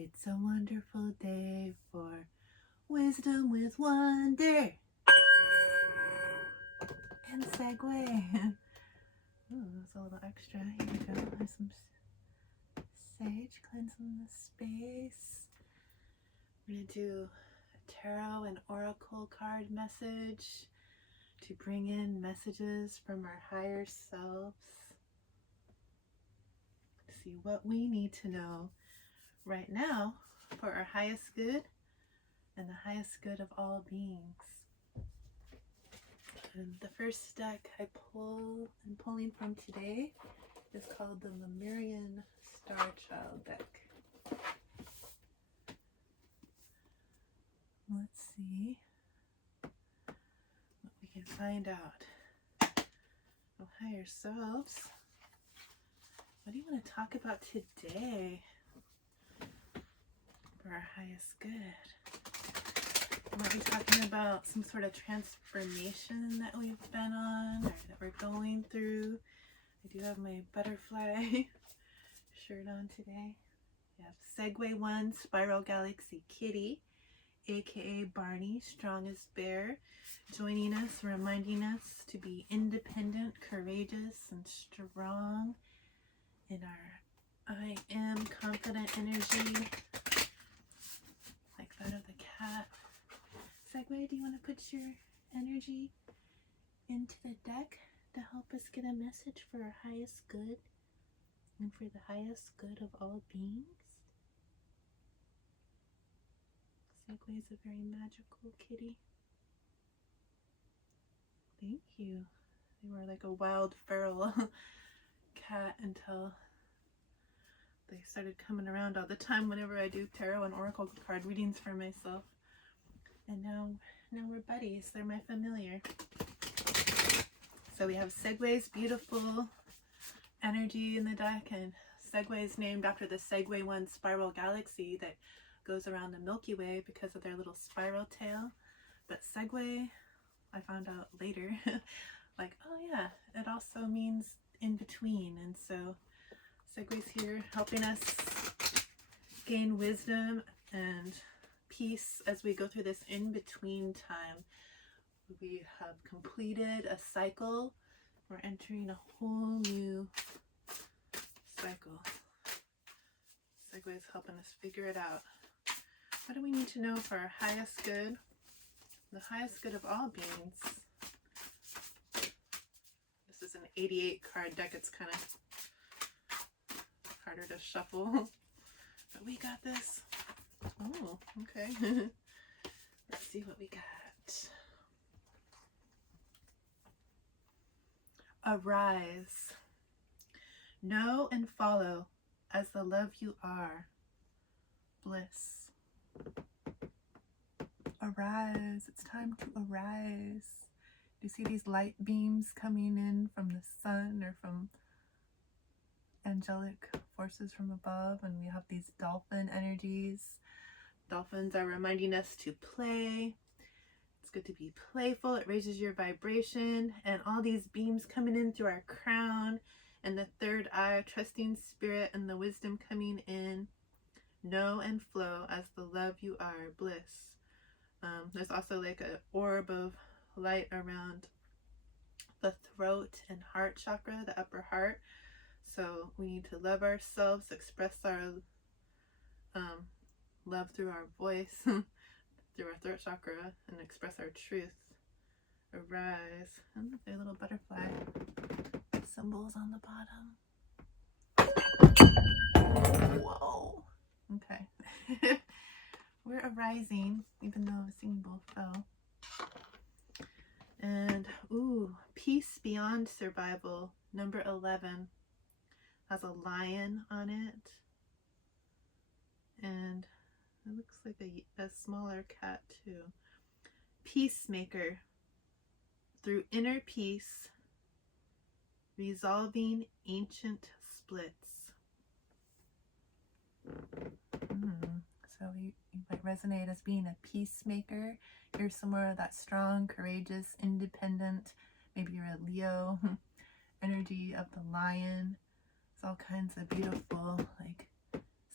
It's a wonderful day for wisdom with wonder. And segue. Ooh, that's a little extra. Here we go. There's some sage cleansing the space. We're going to do a tarot and oracle card message to bring in messages from our higher selves. See what we need to know right now for our highest good and the highest good of all beings. And the first deck I'm pulling from today is called the Lemurian Starchild deck. Let's see what we can find out. Oh, higher selves, what do you want to talk about today for our highest good? We might be talking about some sort of transformation that we've been on or that we're going through. I do have my butterfly shirt on today. We have Segue 1 Spiral Galaxy Kitty, aka Barney, strongest bear, joining us, reminding us to be independent, courageous, and strong in our I am confident energy, like that of the cat. Segue, do you want to put your energy into the deck to help us get a message for our highest good and for the highest good of all beings? Segue is a very magical kitty. Thank you. They were like a wild feral cat until they started coming around all the time whenever I do tarot and oracle card readings for myself. And now we're buddies. They're my familiar. So we have Segue's beautiful energy in the deck, and Segue is named after the Segue 1 spiral galaxy that goes around the Milky Way because of their little spiral tail. But Segue, I found out later, like, oh yeah, it also means in between. And so Segue's here helping us gain wisdom and peace as we go through this in-between time. We have completed a cycle. We're entering a whole new cycle. Segue is helping us figure it out. What do we need to know for our highest good? The highest good of all beings. This is an 88 card deck. It's kind of harder to shuffle. But we got this. Oh, okay. Let's see what we got. Arise. Know and follow as the love you are. Bliss. Arise. It's time to arise. Do you see these light beams coming in from the sun or from angelic forces from above? And we have these dolphin energies. Dolphins are reminding us to play. It's good to be playful. It raises your vibration. And all these beams coming in through our crown and the third eye, trusting spirit and the wisdom coming in. Know and flow as the love you are. Bliss. There's also like an orb of light around the throat and heart chakra, the upper heart. So we need to love ourselves, express our love through our voice, through our throat chakra, and express our truth. Arise. And the little butterfly symbols on the bottom. Whoa. Okay. We're arising, even though a symbol fell. And, ooh, peace beyond survival, number 11, has a lion on it. And it looks like a smaller cat too. Peacemaker. Through inner peace, resolving ancient splits. So you might resonate as being a peacemaker. You're somewhere that's strong, courageous, independent. Maybe you're a Leo. Energy of the lion. It's all kinds of beautiful like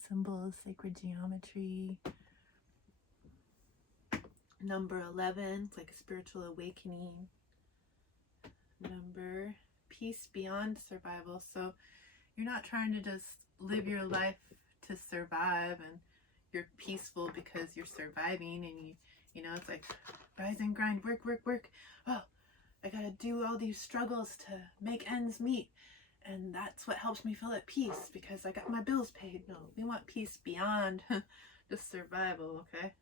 symbols crystals, sacred geometry. Number 11, it's like a spiritual awakening. Number, peace beyond survival. So you're not trying to just live your life to survive and you're peaceful because you're surviving, and you know, it's like rise and grind, work. Oh, I gotta do all these struggles to make ends meet, and that's what helps me feel at peace because I got my bills paid. No, we want peace beyond just survival, okay?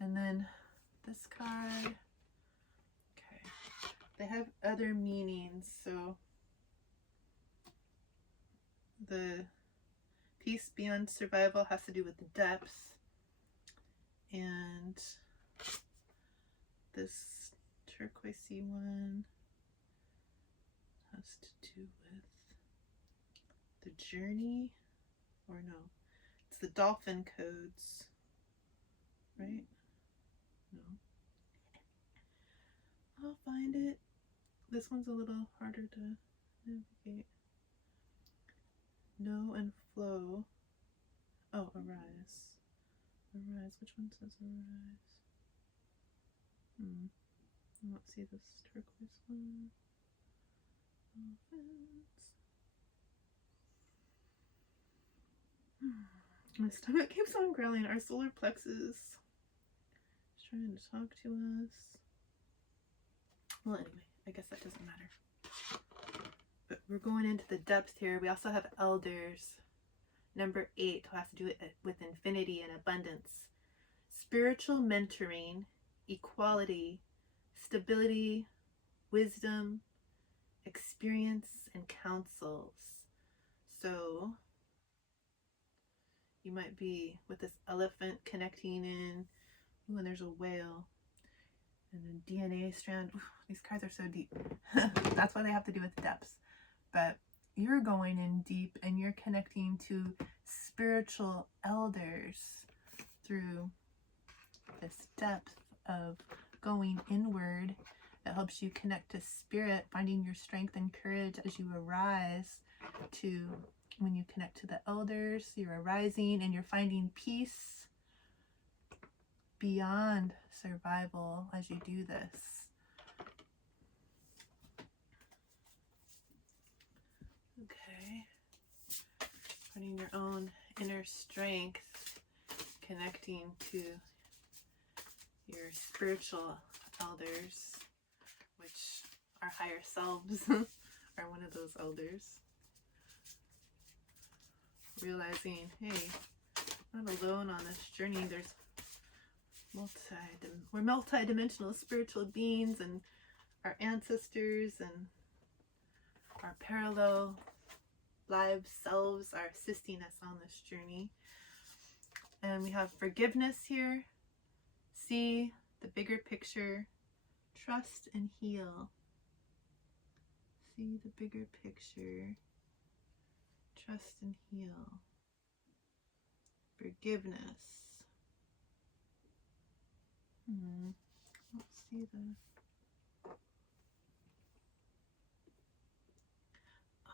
And then this card, okay, they have other meanings. So the peace beyond survival has to do with the depths, and this turquoisey one has to do with the journey, or no, it's the dolphin codes, right? No, I'll find it. This one's a little harder to navigate. Know and flow. Oh, arise. Arise. Which one says arise? I don't see this turquoise one. My stomach keeps on growling. Our solar plexus is trying to talk to us. Well, anyway, I guess that doesn't matter. But we're going into the depths here. We also have elders. Number 8 has to do with infinity and abundance. Spiritual mentoring, equality, stability, wisdom, experience, and counsels. So you might be with this elephant connecting in. Ooh, and there's a whale. And then DNA strand. Ooh, these cards are so deep. That's why they have to do with the depths. But you're going in deep and you're connecting to spiritual elders through this depth of going inward. It helps you connect to spirit, finding your strength and courage as you arise to, when you connect to the elders, you're arising and you're finding peace beyond survival as you do this. Okay. Finding your own inner strength, connecting to your spiritual elders, which our higher selves are one of those elders. Realizing, hey, I'm not alone on this journey. There's we're multi-dimensional spiritual beings, and our ancestors and our parallel live selves are assisting us on this journey. And we have forgiveness here. See the bigger picture. Trust and heal. See the bigger picture. Trust and heal. Forgiveness. Let's see the...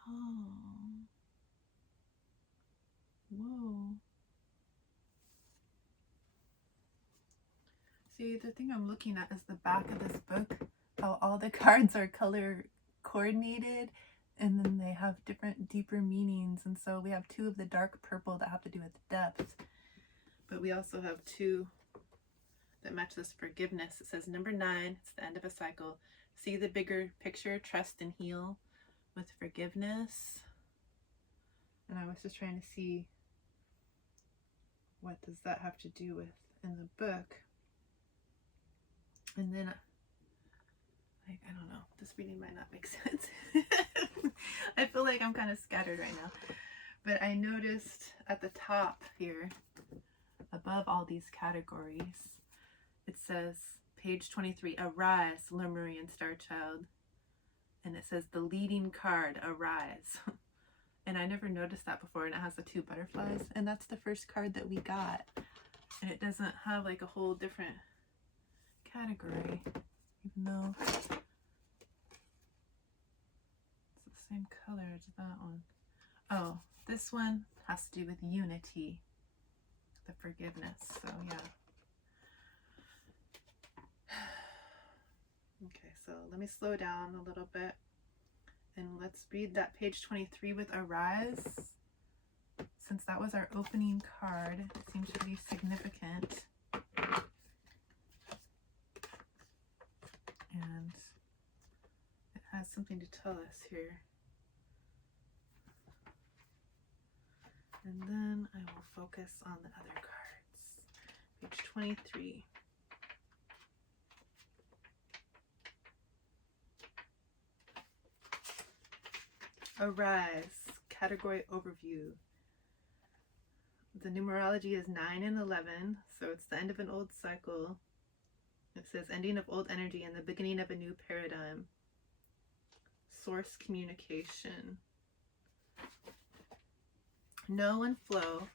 Oh. Whoa. See, the thing I'm looking at is the back of this book, how all the cards are color coordinated, and then they have different deeper meanings. And so we have 2 of the dark purple that have to do with depth, but we also have 2 that match this forgiveness. It says number 9, it's the end of a cycle. See the bigger picture, trust and heal with forgiveness. And I was just trying to see, what does that have to do with in the book? And then, like, I don't know, this reading might not make sense. I feel like I'm kind of scattered right now. But I noticed at the top here, above all these categories, it says, page 23, Arise, Lemurian Starchild. And it says the leading card, Arise. And I never noticed that before, and it has the 2 butterflies. And that's the first card that we got. And it doesn't have like a whole different category, even though it's the same color as that one. Oh, this one has to do with unity. the forgiveness. So yeah. Okay, so let me slow down a little bit and let's read that page 23 with Arise. Since that was our opening card, it seems to be significant. And it has something to tell us here. And then I will focus on the other cards. Page 23. Arise, category overview. The numerology is 9 and 11, so it's the end of an old cycle. It says ending of old energy and the beginning of a new paradigm. Source communication. Know and flow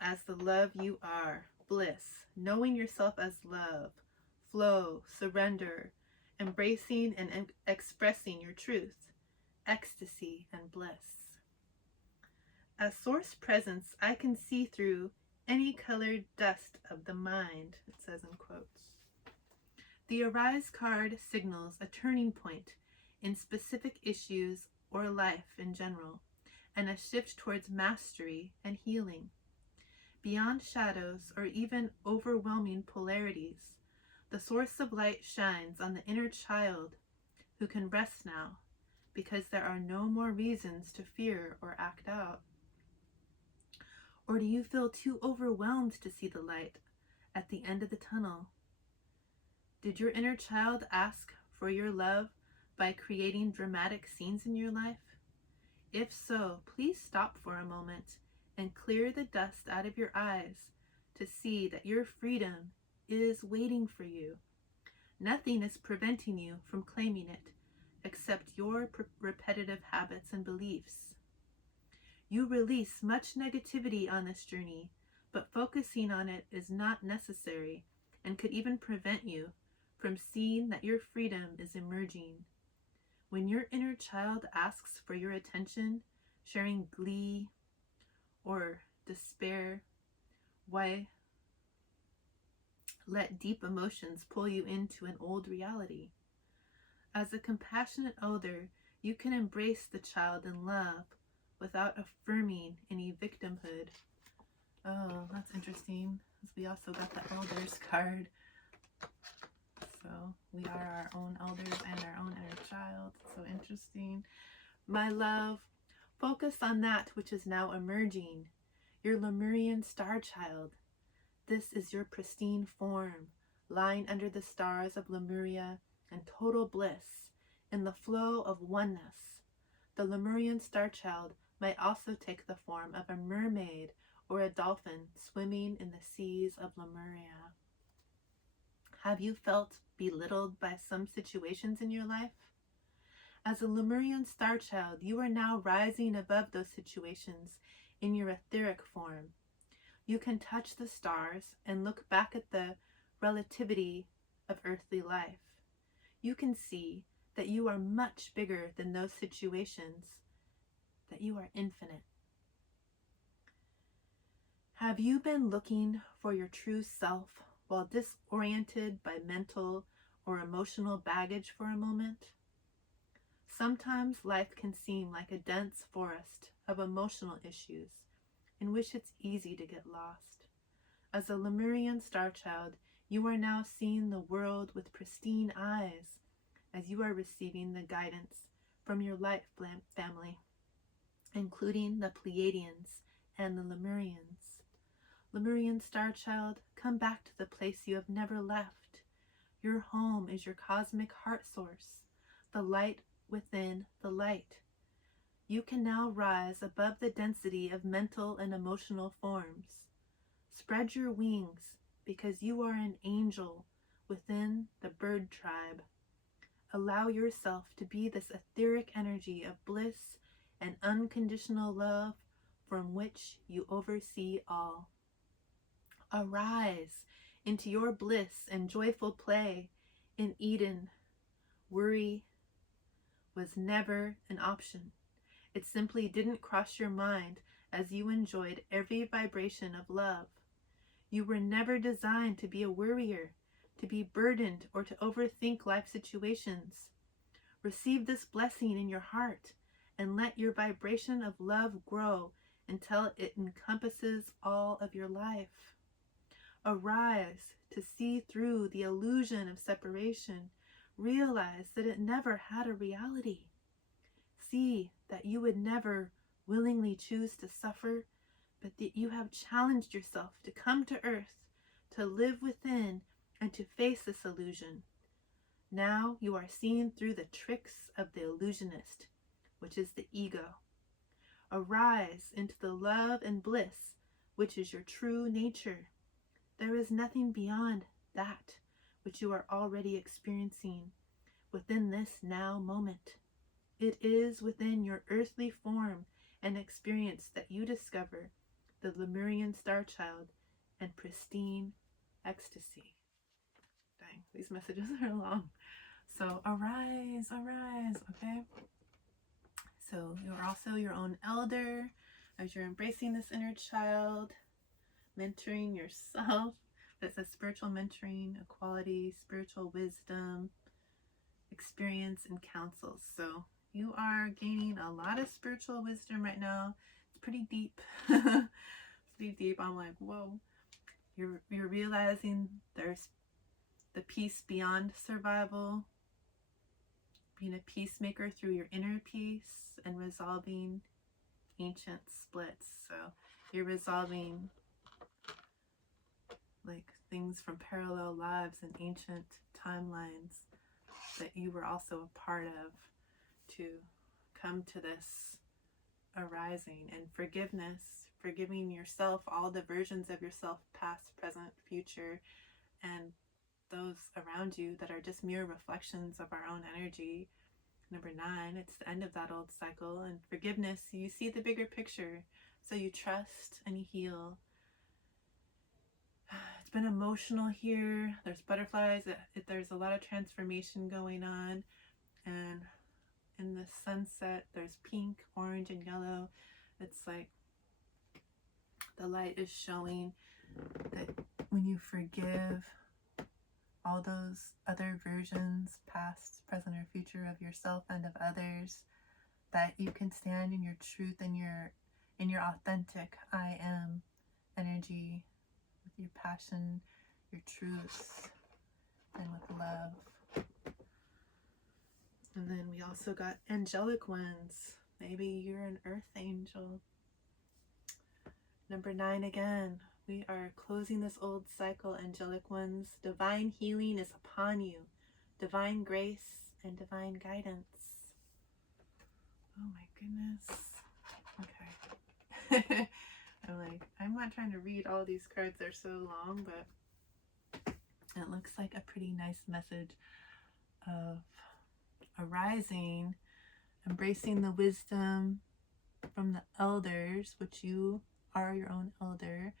as the love you are. Bliss. Knowing yourself as love. Flow. Surrender. Embracing and expressing your truth. Ecstasy and bliss. As source presence, I can see through any colored dust of the mind, it says in quotes. The Arise card signals a turning point in specific issues or life in general, and a shift towards mastery and healing. Beyond shadows or even overwhelming polarities, the source of light shines on the inner child who can rest now, because there are no more reasons to fear or act out. Or do you feel too overwhelmed to see the light at the end of the tunnel? Did your inner child ask for your love by creating dramatic scenes in your life? If so, please stop for a moment and clear the dust out of your eyes to see that your freedom is waiting for you. Nothing is preventing you from claiming it except your repetitive habits and beliefs. You release much negativity on this journey, but focusing on it is not necessary and could even prevent you from seeing that your freedom is emerging. When your inner child asks for your attention, sharing glee or despair, why let deep emotions pull you into an old reality? As a compassionate elder, you can embrace the child in love without affirming any victimhood. Oh, that's interesting. We also got the Elders card. So we are our own elders and our own inner child. So interesting. My love, focus on that which is now emerging. Your Lemurian Starchild. This is your pristine form, lying under the stars of Lemuria and total bliss, in the flow of oneness. The Lemurian Starchild might also take the form of a mermaid or a dolphin swimming in the seas of Lemuria. Have you felt belittled by some situations in your life? As a Lemurian Starchild, you are now rising above those situations in your etheric form. You can touch the stars and look back at the relativity of earthly life. You can see that you are much bigger than those situations, that you are infinite. Have you been looking for your true self while disoriented by mental or emotional baggage for a moment? Sometimes life can seem like a dense forest of emotional issues in which it's easy to get lost. As a Lemurian Starchild, you are now seeing the world with pristine eyes as you are receiving the guidance from your light family, including the Pleiadians and the Lemurians. Lemurian Starchild, come back to the place you have never left. Your home is your cosmic heart source, the light within the light. You can now rise above the density of mental and emotional forms. Spread your wings because you are an angel within the bird tribe. Allow yourself to be this etheric energy of bliss and unconditional love from which you oversee all. Arise into your bliss and joyful play in Eden. Worry was never an option. It simply didn't cross your mind as you enjoyed every vibration of love. You were never designed to be a worrier, to be burdened, or to overthink life situations. Receive this blessing in your heart and let your vibration of love grow until it encompasses all of your life. Arise to see through the illusion of separation. Realize that it never had a reality. See that you would never willingly choose to suffer, but that you have challenged yourself to come to earth, to live within, and to face this illusion. Now you are seeing through the tricks of the illusionist, which is the ego. Arise into the love and bliss, which is your true nature. There is nothing beyond that which you are already experiencing within this now moment. It is within your earthly form and experience that you discover the Lemurian Starchild and pristine ecstasy. Dang, these messages are long. So arise, arise, okay? So you're also your own elder as you're embracing this inner child, mentoring yourself. It's a spiritual mentoring, equality, spiritual wisdom, experience, and counsel. So you are gaining a lot of spiritual wisdom right now. It's pretty deep. It's pretty deep. I'm like, whoa. You're realizing there's the peace beyond survival, being a peacemaker through your inner peace and resolving ancient splits. So you're resolving like things from parallel lives and ancient timelines that you were also a part of to come to this arising and forgiveness, forgiving yourself, all the versions of yourself, past, present, future, and those around you that are just mere reflections of our own energy. Number 9, it's the end of that old cycle. And forgiveness, you see the bigger picture, so you trust and you heal. It's been emotional here. There's butterflies. There's a lot of transformation going on. And in the sunset, there's pink, orange, and yellow. It's like the light is showing that when you forgive all those other versions, past, present, or future of yourself and of others, that you can stand in your truth and in your authentic I am energy, with your passion, your truth, and with love. And then we also got angelic ones. Maybe you're an earth angel. Number 9 again. We are closing this old cycle, angelic ones. Divine healing is upon you. Divine grace and divine guidance. Oh my goodness. Okay. I'm not trying to read all these cards. They're so long, but it looks like a pretty nice message of arising, embracing the wisdom from the elders, which you are your own elder.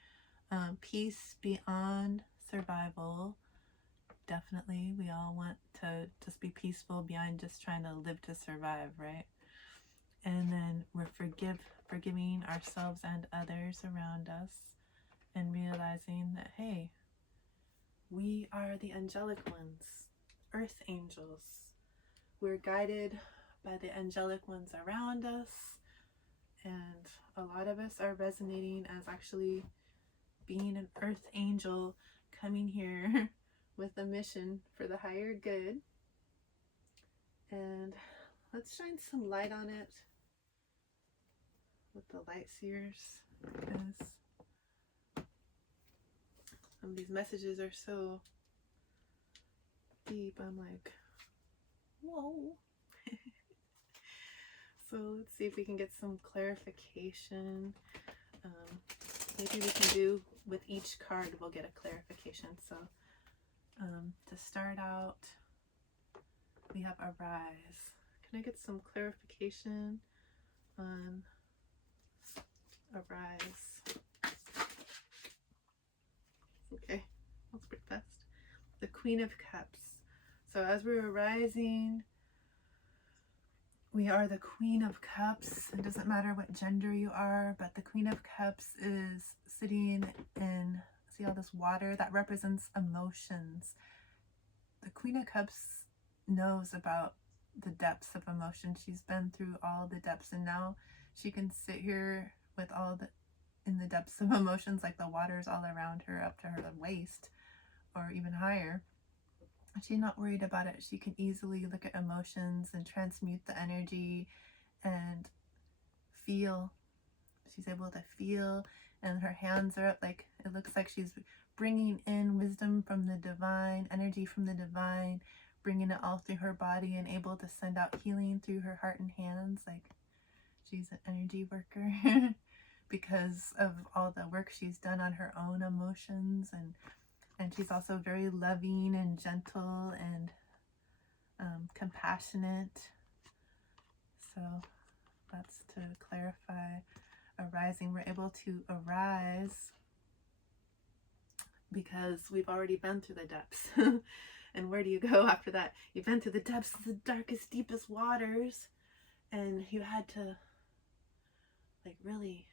Peace beyond survival. Definitely, we all want to just be peaceful beyond just trying to live to survive, right? And then we're forgiving ourselves and others around us, and realizing that, hey, we are the angelic ones, earth angels. We're guided by the angelic ones around us, and a lot of us are resonating as actually being an earth angel, coming here with a mission for the higher good. And let's shine some light on it with the light seers, because some of these messages are so deep. I'm like, whoa. So let's see if we can get some clarification. Maybe we can do with each card, we'll get a clarification. So to start out, we have Arise. Can I get some clarification on Arise? Okay, that's pretty fast. The Queen of Cups. So as we're arising, we are the Queen of Cups. It doesn't matter what gender you are, but the Queen of Cups is sitting in See all this water? That represents emotions. The Queen of Cups knows about the depths of emotion. She's been through all the depths, and now she can sit here with all the in the depths of emotions, like the water's all around her up to her waist or even higher. She's not worried about it. She can easily look at emotions and transmute the energy and feel. She's able to feel, and her hands are up, like it looks like she's bringing in wisdom from the divine, energy from the divine, bringing it all through her body and able to send out healing through her heart and hands. Like she's an energy worker because of all the work she's done on her own emotions, and she's also very loving and gentle and compassionate. So that's to clarify arising. We're able to arise because we've already been through the depths. And where do you go after that? You've been through the depths of the darkest, deepest waters, and you had to like really,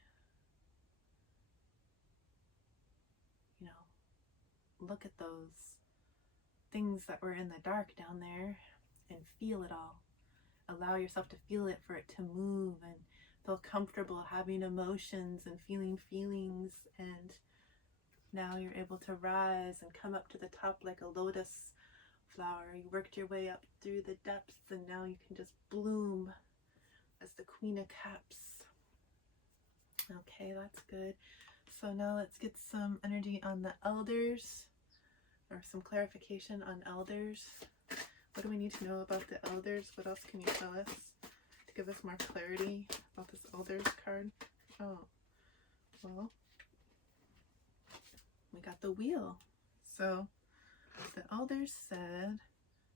you know, look at those things that were in the dark down there and feel it all. Allow yourself to feel it, for it to move, and feel comfortable having emotions and feeling feelings. And now you're able to rise and come up to the top like a lotus flower. You worked your way up through the depths, and now you can just bloom as the Queen of Cups. Okay, that's good. So now let's get some energy on the elders, or some clarification on elders. What do we need to know about the elders? What else can you tell us to give us more clarity about this elders card? Oh, well, we got the wheel. So the elders said,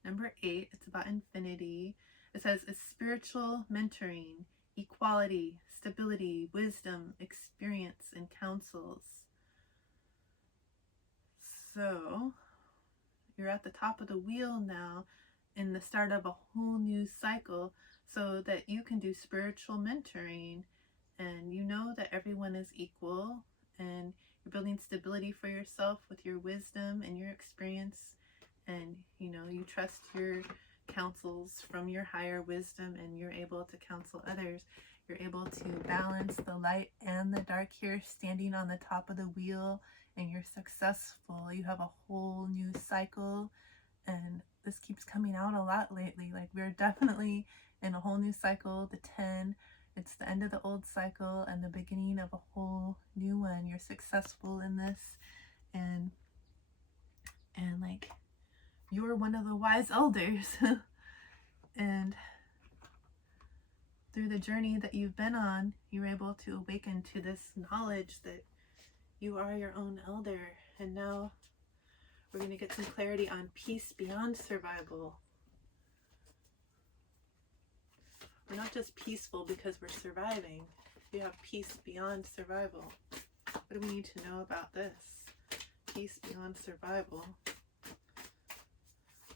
number 8, it's about infinity. It says it's spiritual mentoring, equality, stability, wisdom, experience, and counsels. So you're at the top of the wheel now, in the start of a whole new cycle, so that you can do spiritual mentoring, and you know that everyone is equal, and you're building stability for yourself with your wisdom and your experience, and you know, you trust your counsels from your higher wisdom, and you're able to counsel others. You're able to balance the light and the dark here, standing on the top of the wheel, and you're successful. You have a whole new cycle, and this keeps coming out a lot lately. Like, we're definitely in a whole new cycle. The 10, it's the end of the old cycle and the beginning of a whole new one. You're successful in this, and like, you're one of the wise elders. And through the journey that you've been on, you're able to awaken to this knowledge that you are your own elder. And now we're going to get some clarity on peace beyond survival. We're not just peaceful because we're surviving. We have peace beyond survival. What do we need to know about this? Peace beyond survival.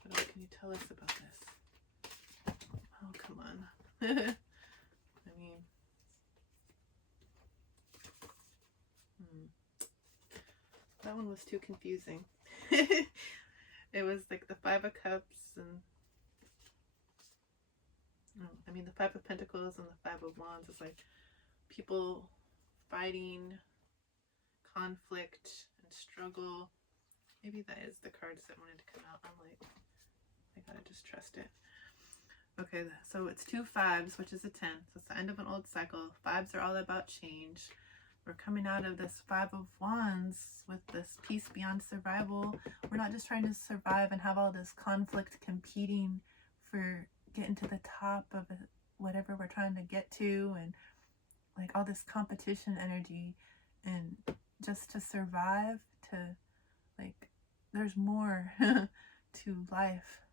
What else can you tell us about this? Oh, come on. I mean, that one was too confusing. It was like the 5 of Cups and the 5 of Pentacles and the 5 of Wands. It's like people fighting, conflict, and struggle. Maybe that is the cards that wanted to come out. I'm like, I gotta just trust it. Okay, so it's 2 5s, which is a 10. So it's the end of an old cycle. 5s are all about change. We're coming out of this 5 of Wands with this peace beyond survival. We're not just trying to survive and have all this conflict competing for getting to the top of whatever we're trying to get to, and like all this competition energy, and just to survive, to like, there's more to life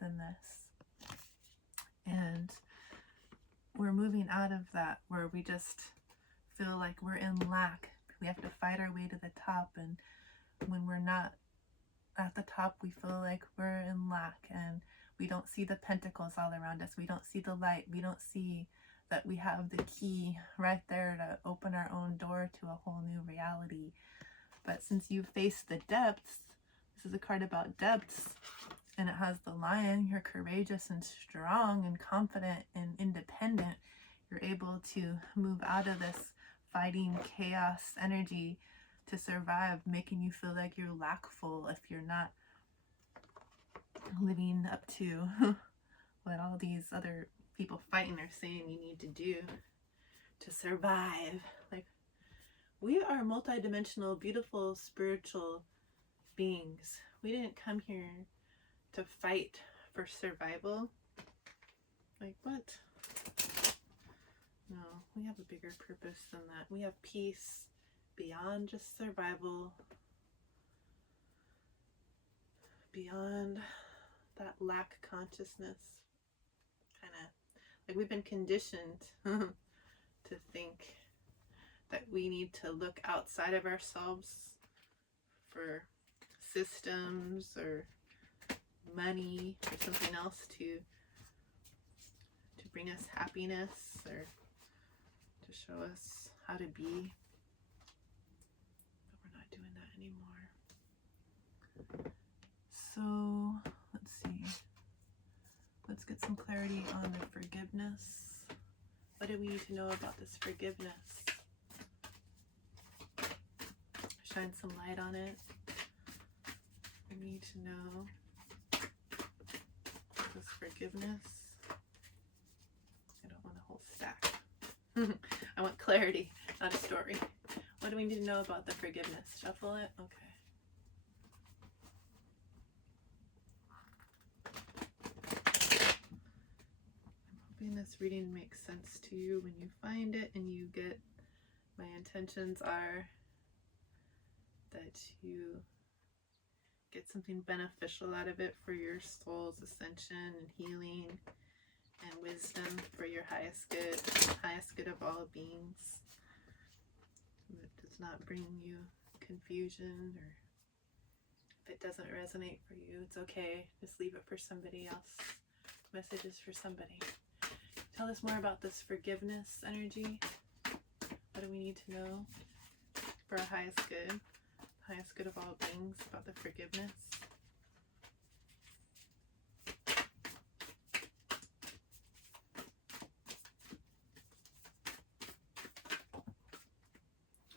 than this. And we're moving out of that where we just feel like we're in lack. We have to fight our way to the top, and when we're not at the top, we feel like we're in lack, and we don't see the pentacles all around us. We don't see the light. We don't see that we have the key right there to open our own door to a whole new reality. But since you face the depths, this is a card about depths, and it has the lion, you're courageous and strong and confident and independent. You're able to move out of this fighting chaos energy to survive, making you feel like you're lackful if you're not living up to what all these other people fighting are saying you need to do to survive. Like, we are multidimensional, beautiful, spiritual beings. We didn't come here to fight for survival. Like, what? No, we have a bigger purpose than that. We have peace beyond just survival, beyond that lack consciousness. Kind of like we've been conditioned to think that we need to look outside of ourselves for systems or money or something else to bring us happiness or to show us how to be. But we're not doing that anymore. So let's see. Let's get some clarity on the forgiveness. What do we need to know about this forgiveness? Shine some light on it. We need to know this forgiveness. I don't want a whole stack. I want clarity, not a story. What do we need to know about the forgiveness? Shuffle it? Okay. I'm hoping this reading makes sense to you when you find it and you get. My intentions are that you get something beneficial out of it for your soul's ascension and healing and wisdom for your highest good of all beings. It does not bring you confusion, or if it doesn't resonate for you, it's okay. Just leave it for somebody else. Messages for somebody. Tell us more about this forgiveness energy. What do we need to know for our highest good of all beings, about the forgiveness?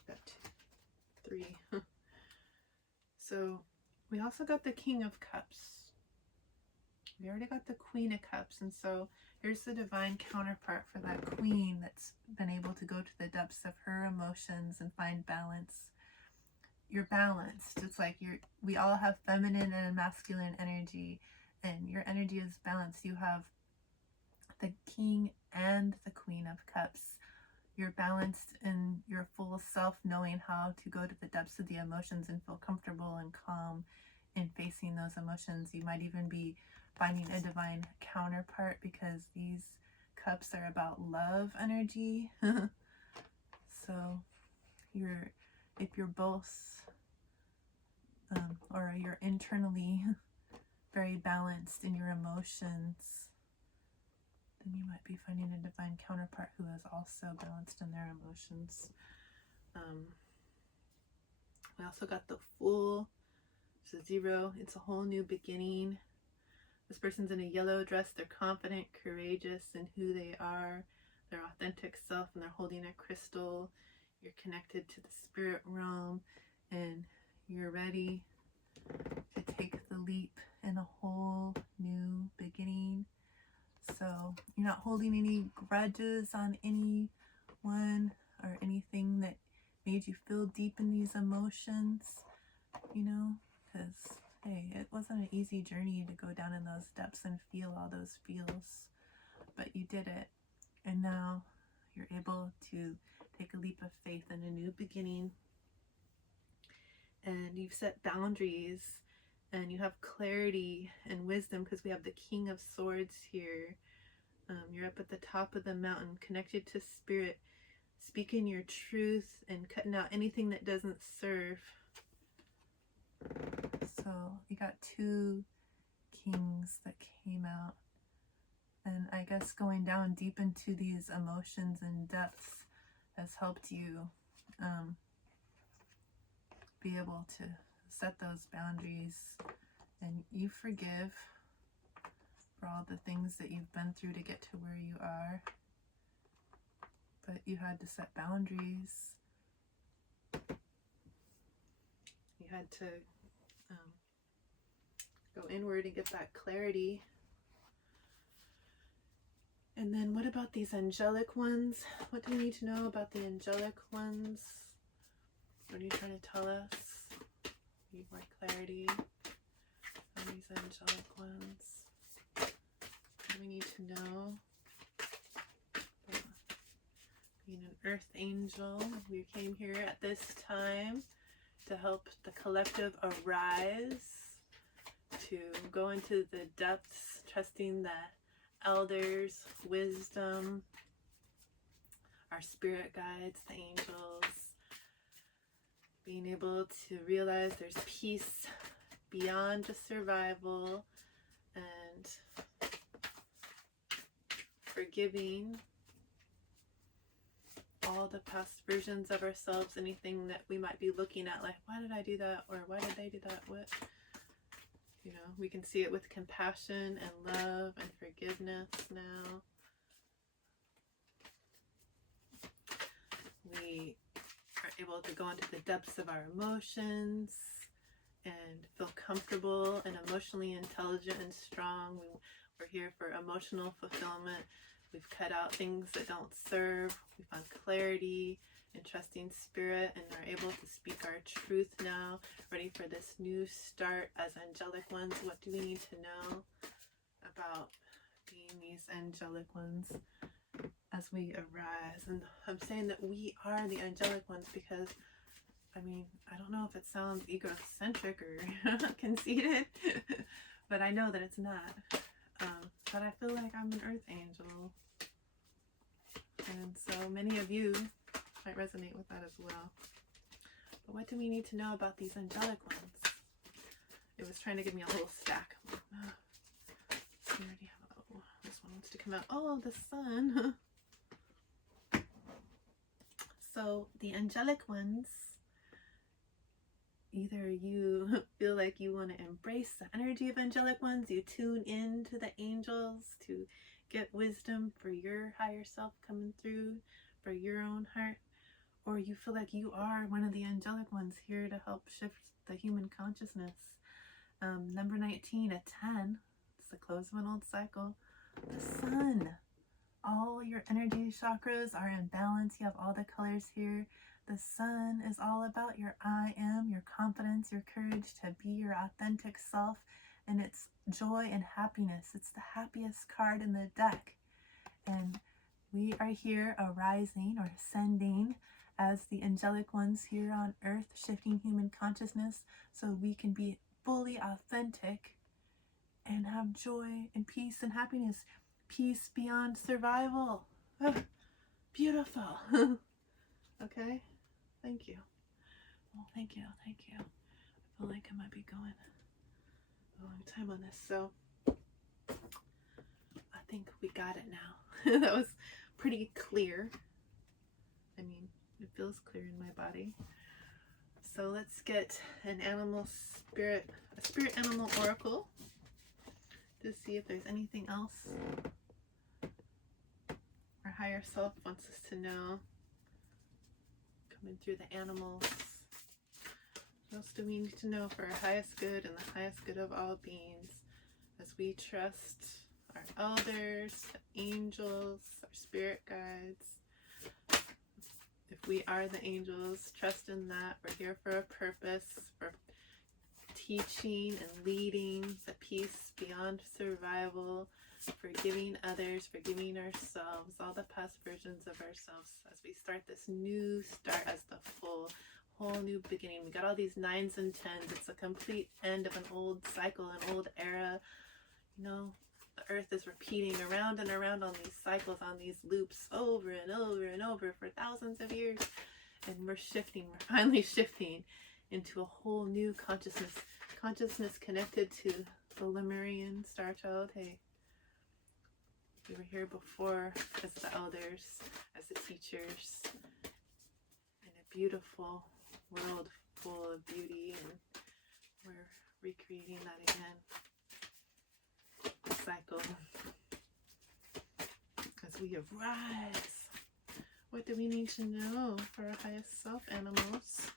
Got 3. So we also got the King of Cups. We already got the Queen of Cups, and so here's the divine counterpart for that queen that's been able to go to the depths of her emotions and find balance. You're balanced. It's like we all have feminine and masculine energy, and your energy is balanced. You have the King and the Queen of Cups. You're balanced in your full self, knowing how to go to the depths of the emotions and feel comfortable and calm in facing those emotions. You might even be finding a divine counterpart, because these cups are about love energy. So if you're both or you're internally very balanced in your emotions, then you might be finding a divine counterpart who is also balanced in their emotions. We also got the Fool. It's a 0. It's a whole new beginning. This person's in a yellow dress. They're confident, courageous in who they are, their authentic self, and they're holding a crystal. You're connected to the spirit realm, and you're ready to take the leap in a whole new beginning. So you're not holding any grudges on anyone or anything that made you feel deep in these emotions, because hey, it wasn't an easy journey to go down in those depths and feel all those feels, but you did it, and now you're able to take a leap of faith in a new beginning, and you've set boundaries, and you have clarity and wisdom, because we have the King of Swords here. You're up at the top of the mountain, connected to spirit, speaking your truth and cutting out anything that doesn't serve. So you got 2 kings that came out, and I guess going down deep into these emotions and depths has helped you be able to set those boundaries, and you forgive for all the things that you've been through to get to where you are. But you had to set boundaries. You had to go inward and get that clarity. And then what about these angelic ones? What do we need to know about the angelic ones? What are you trying to tell us? Need more clarity on these angelic ones. What do we need to know? Being an earth angel, we came here at this time to help the collective arise, to go into the depths, trusting the elders, wisdom, our spirit guides, the angels, being able to realize there's peace beyond just survival, and forgiving all the past versions of ourselves, anything that we might be looking at like, why did I do that, or why did they do that, what, you know, we can see it with compassion and love and forgiveness now. We are able to go into the depths of our emotions and feel comfortable and emotionally intelligent and strong. We're here for emotional fulfillment. We've cut out things that don't serve. We found clarity and trusting spirit, and are able to speak our truth now, ready for this new start as angelic ones. What do we need to know about being these angelic ones as we arise? And I'm saying that we are the angelic ones because, I mean, I don't know if it sounds egocentric or conceited, but I know that it's not. But I feel like I'm an earth angel. And so many of you might resonate with that as well. But what do we need to know about these angelic ones? It was trying to give me a whole stack. We already have, oh, this one wants to come out. Oh, the sun. So the angelic ones, either you feel like you want to embrace the energy of angelic ones, you tune in to the angels to get wisdom for your higher self coming through, for your own heart, or you feel like you are one of the angelic ones here to help shift the human consciousness. Number 19, a 10, it's the close of an old cycle. The sun. All your energy chakras are in balance. You have all the colors here. The sun is all about your I am, your confidence, your courage to be your authentic self, and it's joy and happiness. It's the happiest card in the deck. And we are here arising or ascending as the angelic ones here on earth, shifting human consciousness so we can be fully authentic and have joy and peace and happiness. Peace beyond survival. Oh, beautiful. Okay, thank you. Well, thank you, thank you. I feel like I might be going a long time on this, so I think we got it now. That was pretty clear. I mean, it feels clear in my body. So let's get an animal spirit, a spirit animal oracle, to see if there's anything else our higher self wants us to know. Coming through the animals. What else do we need to know for our highest good and the highest good of all beings as we trust our elders, the angels, our spirit guides? If we are the angels, trust in that. We're here for a purpose, for teaching and leading the peace beyond survival, forgiving others, forgiving ourselves, all the past versions of ourselves as we start this new start as the whole new beginning. We got all these 9s and 10s. It's a complete end of an old cycle, an old era. You know, the earth is repeating around and around on these cycles, on these loops over and over and over for thousands of years. And we're finally shifting into a whole new consciousness connected to the Lemurian Starchild. Hey, we were here before as the elders, as the teachers, in a beautiful world full of beauty. creating that again. The cycle. As we arise. What do we need to know for our highest self, animals?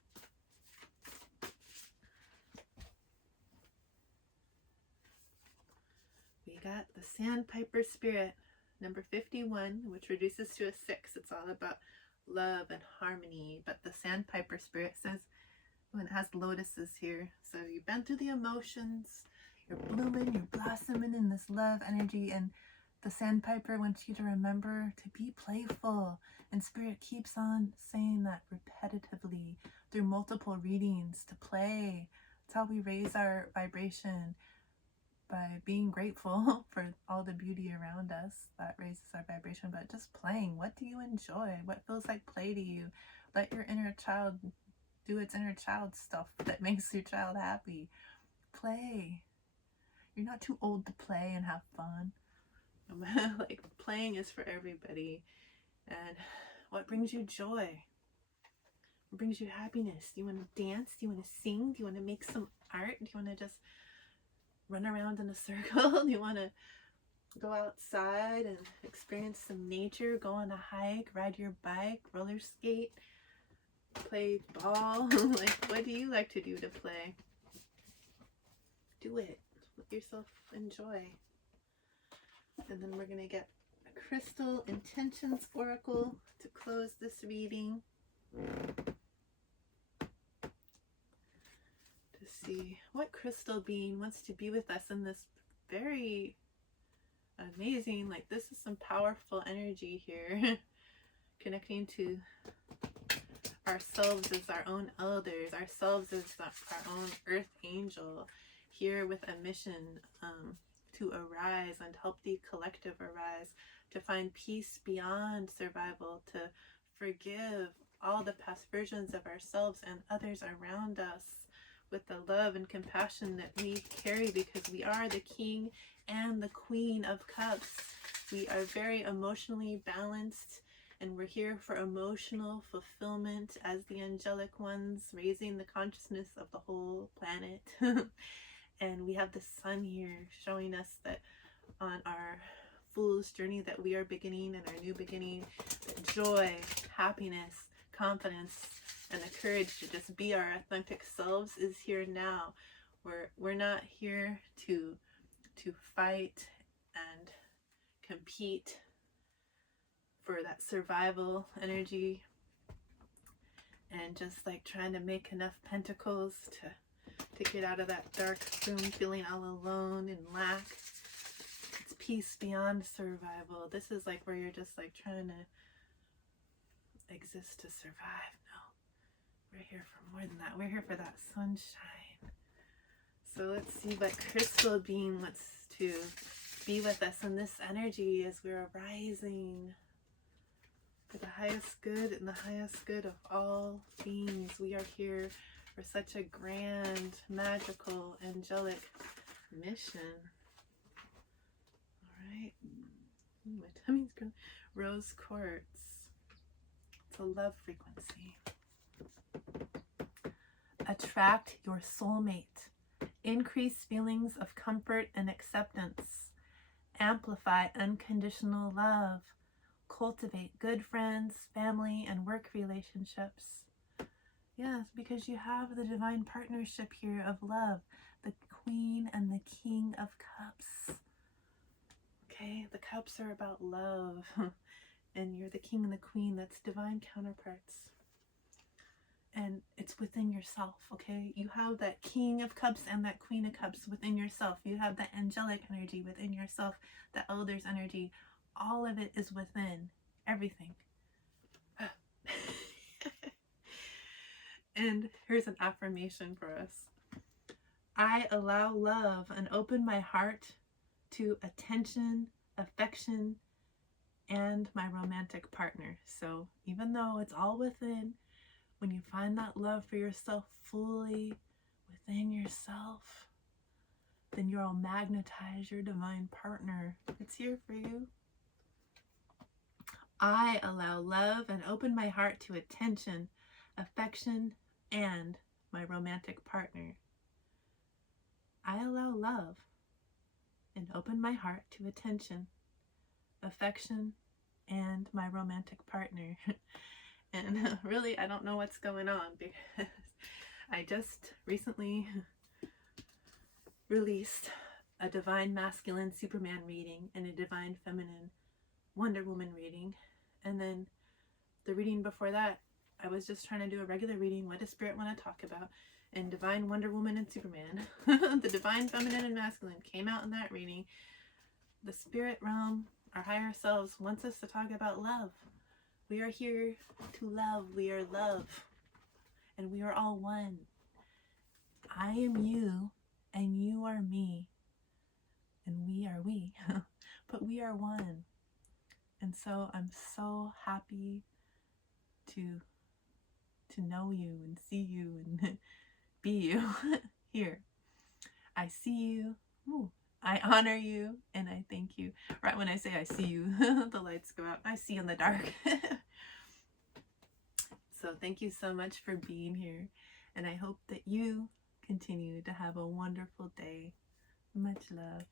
We got the Sandpiper Spirit, number 51, which reduces to a 6. It's all about love and harmony. But the Sandpiper Spirit says, when it has lotuses here, so you've been through the emotions, you're blooming, you're blossoming in this love energy, and the Sandpiper wants you to remember to be playful. And Spirit keeps on saying that repetitively through multiple readings, to play. It's how we raise our vibration, by being grateful for all the beauty around us. That raises our vibration. But just playing. What do you enjoy? What feels like play to you? Let your inner child do its inner child stuff that makes your child happy. Play. You're not too old to play and have fun. Like, playing is for everybody. And what brings you joy? What brings you happiness? Do you want to dance? Do you want to sing? Do you want to make some art? Do you want to just run around in a circle? Do you want to go outside and experience some nature? Go on a hike, ride your bike, roller skate, play ball? Like, what do you like to do to play? Do it. Let yourself enjoy. And then we're going to get a Crystal Intentions Oracle to close this reading. To see what crystal being wants to be with us in this very amazing, like, this is some powerful energy here. Connecting to ourselves as our own elders, ourselves as our own earth angel, here with a mission to arise and help the collective arise, to find peace beyond survival, to forgive all the past versions of ourselves and others around us with the love and compassion that we carry, because we are the King and the Queen of Cups. We are very emotionally balanced, and we're here for emotional fulfillment as the angelic ones, raising the consciousness of the whole planet. And we have the sun here showing us that on our fool's journey that we are beginning, and our new beginning, that joy, happiness, confidence, and the courage to just be our authentic selves is here now. We're not here to fight and compete for that survival energy and just like trying to make enough pentacles to get out of that dark room feeling all alone and lack. It's peace beyond survival. This is like where you're just like trying to exist to survive. No, we're here for more than that. We're here for that sunshine. So let's see what crystal being wants to be with us in this energy as we're arising for the highest good and the highest good of all beings. We are here for such a grand, magical, angelic mission. Alright. My tummy's going. Rose quartz. It's a love frequency. Attract your soulmate. Increase feelings of comfort and acceptance. Amplify unconditional love. Cultivate good friends, family, and work relationships. Yes, because you have the divine partnership here of love, the Queen and the King of Cups. Okay, the cups are about love, and you're the King and the Queen. That's divine counterparts. And it's within yourself, okay? You have that King of Cups and that Queen of Cups within yourself. You have that angelic energy within yourself, the Elder's energy. All of it is within. Everything. And here's an affirmation for us. I allow love and open my heart to attention, affection, and my romantic partner. So even though it's all within, when you find that love for yourself fully within yourself, then you'll magnetize your divine partner. It's here for you. I allow love and open my heart to attention, affection, and my romantic partner. I allow love and open my heart to attention, affection, and my romantic partner. And really, I don't know what's going on because I just recently released a Divine Masculine Superman reading and a Divine Feminine Wonder Woman reading. And then the reading before that, I was just trying to do a regular reading. What does Spirit want to talk about? And Divine Wonder Woman and Superman, the Divine Feminine and Masculine, came out in that reading. The spirit realm, our higher selves, wants us to talk about love. We are here to love. We are love. And we are all one. I am you, and you are me. And we are we. But we are one. And so I'm so happy to know you and see you and be you here. I see you. Ooh. I honor you and I thank you. Right when I say I see you, the lights go out. I see in the dark. So thank you so much for being here. And I hope that you continue to have a wonderful day. Much love.